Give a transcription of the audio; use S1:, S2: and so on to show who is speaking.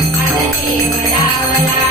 S1: देवडावला